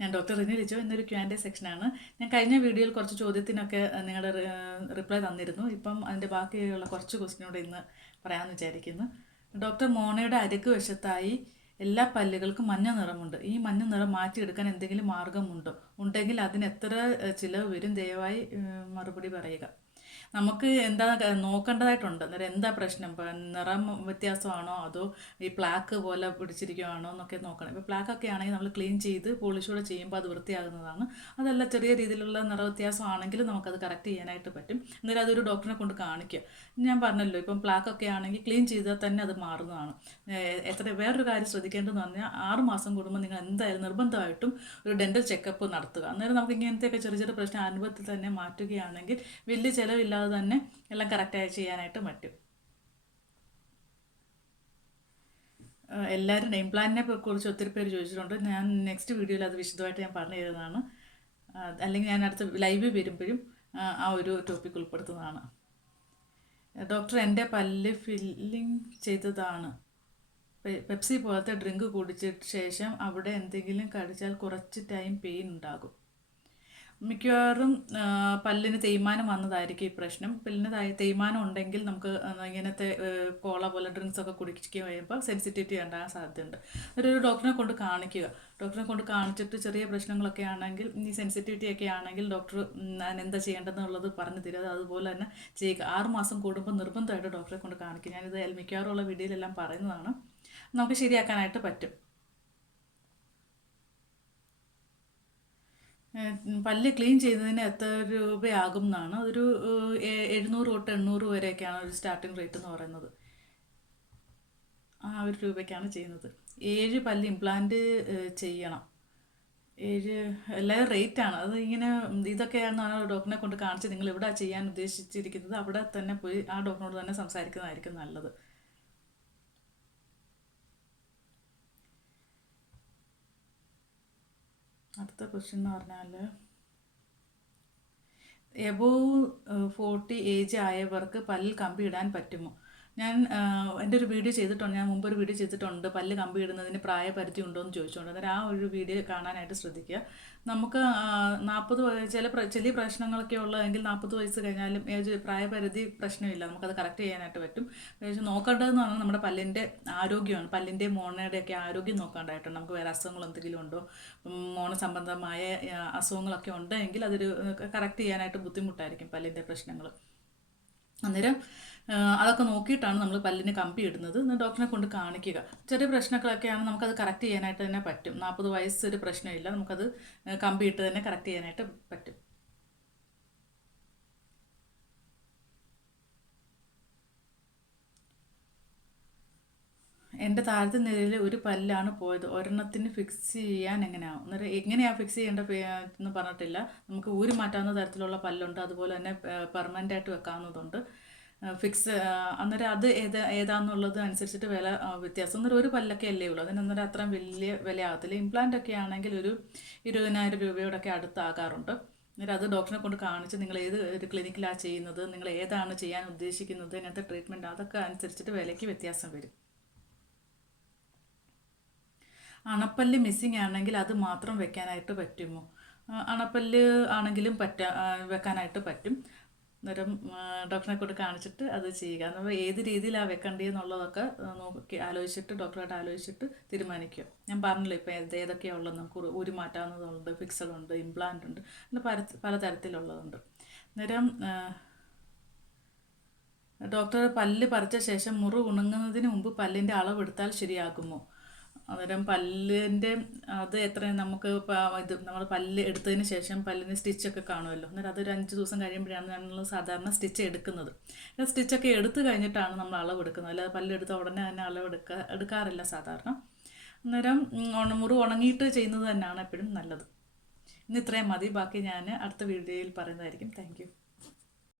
ഞാൻ ഡോക്ടർ റിനി ലിജോ. ഇന്നൊരു Q&A സെക്ഷനാണ്. ഞാൻ കഴിഞ്ഞ വീഡിയോയിൽ കുറച്ച് ചോദ്യത്തിനൊക്കെ നിങ്ങളുടെ റിപ്ലൈ തന്നിരുന്നു. ഇപ്പം അതിൻ്റെ ബാക്കിയുള്ള കുറച്ച് ക്വസ്റ്റിനോട് ഇന്ന് പറയാമെന്ന് വിചാരിക്കുന്നു. ഡോക്ടർ, മോണയുടെ അരക്ക് വശത്തായി എല്ലാ പല്ലുകൾക്കും മഞ്ഞ നിറമുണ്ട്. ഈ മഞ്ഞ നിറം മാറ്റിയെടുക്കാൻ എന്തെങ്കിലും മാർഗമുണ്ടോ? ഉണ്ടെങ്കിൽ അതിന് എത്ര ചിലവ് വരും? ദയവായി മറുപടി പറയുക. നമുക്ക് എന്താ നോക്കേണ്ടതായിട്ടുണ്ട്. അന്നേരം എന്താ പ്രശ്നം? ഇപ്പം നിറം വ്യത്യാസമാണോ അതോ ഈ പ്ലാക്ക് പോലെ പിടിച്ചിരിക്കുകയാണോ എന്നൊക്കെ നോക്കണം. ഇപ്പോൾ പ്ലാക്കൊക്കെ ആണെങ്കിൽ നമ്മൾ ക്ലീൻ ചെയ്ത് പോളിഷൂടെ ചെയ്യുമ്പോൾ അത് വൃത്തിയാകുന്നതാണ്. അതല്ല ചെറിയ രീതിയിലുള്ള നിറവ്യത്യാസമാണെങ്കിൽ നമുക്കത് കറക്റ്റ് ചെയ്യാനായിട്ട് പറ്റും. അന്നേരം അതൊരു ഡോക്ടറിനെ കൊണ്ട് കാണിക്കുക. ഞാൻ പറഞ്ഞല്ലോ, ഇപ്പം പ്ലാക്കൊക്കെ ആണെങ്കിൽ ക്ലീൻ ചെയ്താൽ തന്നെ അത് മാറുന്നതാണ്. വേറൊരു കാര്യം ശ്രദ്ധിക്കേണ്ടതെന്ന് പറഞ്ഞാൽ 6 മാസം കൂടുമ്പോൾ നിങ്ങൾ എന്തായാലും നിർബന്ധമായിട്ടും ഒരു ഡെൻ്റൽ ചെക്കപ്പ് നടത്തുക. അന്നേരം നമുക്ക് ഇങ്ങനത്തെയൊക്കെ ചെറിയ ചെറിയ പ്രശ്നം അനുഭവത്തിൽ തന്നെ മാറ്റുകയാണെങ്കിൽ വലിയ ചിലവില്ലാതെ തന്നെ എല്ലാം കറക്റ്റായി ചെയ്യാനായിട്ട് പറ്റും. എല്ലാവരും ഇംപ്ലാന്റിനെ കുറിച്ച് ഒത്തിരി പേര് ചോദിച്ചിട്ടുണ്ട്. ഞാൻ നെക്സ്റ്റ് വീഡിയോയിൽ അത് വിശദമായിട്ട് ഞാൻ പറഞ്ഞു തരുന്നതാണ്. അല്ലെങ്കിൽ ഞാൻ അടുത്ത ലൈവ് വരുമ്പോഴും ആ ഒരു ടോപ്പിക് ഉൾപ്പെടുത്തുന്നതാണ്. ഡോക്ടർ, എൻ്റെ പല്ല് ഫില്ലിംഗ് ചെയ്തതാണ്. പെപ്സി പോലത്തെ ഡ്രിങ്ക് കുടിച്ചിട്ട് ശേഷം അവിടെ എന്തെങ്കിലും കടിച്ചാൽ കുറച്ച് ടൈം പെയിൻ ഉണ്ടാകും. മിക്കവാറും പല്ലിന് തേയ്മാനം വന്നതായിരിക്കും ഈ പ്രശ്നം. പല്ലിന് തേയ്മാനം ഉണ്ടെങ്കിൽ നമുക്ക് ഇങ്ങനത്തെ കോള പോലെ ഡ്രിങ്ക്സ് ഒക്കെ കുടിക്കുക കഴിയുമ്പോൾ സെൻസിറ്റിവിറ്റി ഉണ്ടാകാൻ സാധ്യതയുണ്ട്. ഒരു ഡോക്ടറെ കൊണ്ട് കാണിക്കുക. ഡോക്ടറെ കൊണ്ട് കാണിച്ചിട്ട് ചെറിയ പ്രശ്നങ്ങളൊക്കെ ആണെങ്കിൽ, ഈ സെൻസിറ്റിവിറ്റി ഒക്കെ ആണെങ്കിൽ ഡോക്ടർ എന്താ ചെയ്യേണ്ടതെന്നുള്ളത് പറഞ്ഞു തരിക. അതുപോലെ തന്നെ ചെയ്യുക. 6 മാസം കൂടുമ്പോൾ നിർബന്ധമായിട്ട് ഡോക്ടറെ കൊണ്ട് കാണിക്കുക. ഞാനിത് മിക്കവാറുള്ള വീഡിയോയിലെല്ലാം പറയുന്നതാണ്. നമുക്ക് ശരിയാക്കാനായിട്ട് പറ്റും. പല്ല് ക്ലീൻ ചെയ്യുന്നതിന് എത്ര രൂപയാകും എന്നാണ്. ഒരു 700 തൊട്ട് 800 വരെയൊക്കെയാണ് ഒരു സ്റ്റാർട്ടിംഗ് റേറ്റ് എന്ന് പറയുന്നത്. ആ ഒരു രൂപയ്ക്കാണ് ചെയ്യുന്നത്. 7 പല്ല് ഇംപ്ലാന്റ് ചെയ്യണം. 7 എല്ലാവരും റേറ്റാണ്. അത് ഇങ്ങനെ ഇതൊക്കെയാണെന്നാണ് ഡോക്ടറിനെ കൊണ്ട് കാണിച്ച് നിങ്ങൾ എവിടെ ചെയ്യാൻ ഉദ്ദേശിച്ചിരിക്കുന്നത് അവിടെ തന്നെ പോയി ആ ഡോക്ടറിനോട് തന്നെ സംസാരിക്കുന്നതായിരിക്കും നല്ലത്. അടുത്ത ക്വസ്റ്റ്യൻ എന്ന് പറഞ്ഞാൽ, എബോവ് 40 ഏജ് ആയവർക്ക് പല്ലിൽ കമ്പി ഇടാൻ പറ്റുമോ? ഞാൻ എൻ്റെ ഒരു വീഡിയോ ചെയ്തിട്ടുണ്ട്. ഞാൻ മുമ്പൊരു വീഡിയോ ചെയ്തിട്ടുണ്ട് പല്ല് കമ്പി ഇടുന്നതിന് പ്രായപരിധി ഉണ്ടോ എന്ന് ചോദിച്ചുകൊണ്ട്. അന്നേരം ആ ഒരു വീഡിയോ കാണാനായിട്ട് ശ്രദ്ധിക്കുക. നമുക്ക് 40 ചെറിയ പ്രശ്നങ്ങളൊക്കെ ഉള്ളതെങ്കിൽ 40 വയസ്സ് കഴിഞ്ഞാലും പ്രായപരിധി പ്രശ്നമില്ല. നമുക്കത് കറക്റ്റ് ചെയ്യാനായിട്ട് പറ്റും. പക്ഷേ നോക്കേണ്ടതെന്ന് പറഞ്ഞാൽ നമ്മുടെ പല്ലിൻ്റെ ആരോഗ്യമാണ്. പല്ലിൻ്റെ മോണയുടെയൊക്കെ ആരോഗ്യം നോക്കേണ്ടതായിട്ടുണ്ട്. നമുക്ക് വേറെ അസുഖങ്ങൾ എന്തെങ്കിലും ഉണ്ടോ, മോണ സംബന്ധമായ അസുഖങ്ങളൊക്കെ ഉണ്ടെങ്കിൽ അതൊരു കറക്റ്റ് ചെയ്യാനായിട്ട് ബുദ്ധിമുട്ടായിരിക്കും പല്ലിൻ്റെ പ്രശ്നങ്ങൾ. അന്നേരം അതൊക്കെ നോക്കിയിട്ടാണ് നമ്മൾ പല്ലിന് കമ്പി ഇടുന്നത്. ഡോക്ടറെ കൊണ്ട് കാണിക്കുക. ചെറിയ പ്രശ്നങ്ങളൊക്കെയാണ് നമുക്കത് കറക്റ്റ് ചെയ്യാനായിട്ട് തന്നെ പറ്റും. 40 വയസ്സൊരു പ്രശ്നമില്ല. നമുക്കത് കമ്പി ഇട്ട് തന്നെ കറക്റ്റ് ചെയ്യാനായിട്ട് പറ്റും. എൻ്റെ താഴത്തെ നിലയിൽ ഒരു പല്ലാണ് പോയത്. ഒരെണ്ണത്തിന് ഫിക്സ് ചെയ്യാൻ എങ്ങനെയാവും? അന്നേരം എങ്ങനെയാണ് ഫിക്സ് ചെയ്യേണ്ട എന്ന് പറഞ്ഞിട്ടില്ല. നമുക്ക് ഊരി മാറ്റാവുന്ന തരത്തിലുള്ള പല്ലുണ്ട്. അതുപോലെ തന്നെ പെർമനൻ്റായിട്ട് വെക്കാവുന്നതുണ്ട്. അന്നേരം അത് ഏതാണെന്നുള്ളത് അനുസരിച്ചിട്ട് വില വ്യത്യാസം. അന്നേരം ഒരു പല്ലൊക്കെ അല്ലേ ഉള്ളൂ. അതിനന്നേരം അത്രയും വലിയ വിലയാകത്തില്ല. ഇംപ്ലാന്റ് ഒക്കെ ആണെങ്കിൽ ഒരു 20,000 രൂപയോടൊക്കെ അടുത്താകാറുണ്ട്. അന്നേരം അത് ഡോക്ടറെ കൊണ്ട് കാണിച്ച് നിങ്ങൾ ഏത് ഒരു ക്ലിനിക്കിലാണ് ചെയ്യുന്നത്, നിങ്ങൾ ഏതാണ് ചെയ്യാൻ ഉദ്ദേശിക്കുന്നത്, ഇങ്ങനത്തെ ട്രീറ്റ്മെൻറ്റ്, അതൊക്കെ അനുസരിച്ചിട്ട് വിലയ്ക്ക് വ്യത്യാസം വരും. അണപ്പല്ല് മിസ്സിങ് ആണെങ്കിൽ അത് മാത്രം വെക്കാനായിട്ട് പറ്റുമോ? അണപ്പല്ല് ആണെങ്കിലും വെക്കാനായിട്ട് പറ്റും. അന്നേരം ഡോക്ടറെ കൊണ്ട് കാണിച്ചിട്ട് അത് ചെയ്യുക. നമ്മൾ ഏത് രീതിയിലാണ് വെക്കേണ്ടതെന്നുള്ളതൊക്കെ നോക്കി ആലോചിച്ചിട്ട് ഡോക്ടറായിട്ട് ആലോചിച്ചിട്ട് തീരുമാനിക്കുക. ഞാൻ പറഞ്ഞല്ലോ ഇപ്പോൾ ഏതൊക്കെയാണ് ഉള്ളത്. നമുക്ക് ഊരി മാറ്റാവുന്നതുണ്ട്, ഫിക്സഡ് ഉണ്ട്, ഇംപ്ലാന്റ് ഉണ്ട്, അങ്ങനെ പലതരത്തിലുള്ളതുണ്ട്. അന്നേരം ഡോക്ടർ പല്ല് പറിച്ച ശേഷം മുറിവ് ഉണങ്ങുന്നതിന് മുമ്പ് പല്ലിൻ്റെ അളവെടുത്താൽ ശരിയാകുമോ? അന്നേരം പല്ലിൻ്റെ അത് എത്രയും നമുക്ക് നമ്മൾ പല്ല് എടുത്തതിന് ശേഷം പല്ലിന് സ്റ്റിച്ചൊക്കെ കാണുമല്ലോ. അന്നേരം അതൊരു 5 ദിവസം കഴിയുമ്പോഴാണ് നമ്മൾ സാധാരണ സ്റ്റിച്ച് എടുക്കുന്നത്. സ്റ്റിച്ചൊക്കെ എടുത്തു കഴിഞ്ഞിട്ടാണ് നമ്മൾ അളവെടുക്കുന്നത്. അല്ലാതെ പല്ലെടുത്ത ഉടനെ തന്നെ എടുക്കാറില്ല സാധാരണ. അന്നേരം മുറിവ് ഉണങ്ങിയിട്ട് ചെയ്യുന്നത് തന്നെയാണ് എപ്പോഴും നല്ലത്. ഇന്ന് ഇത്രയും മതി. ബാക്കി ഞാൻ അടുത്ത വീഡിയോയിൽ പറയുന്നതായിരിക്കും. Thank you.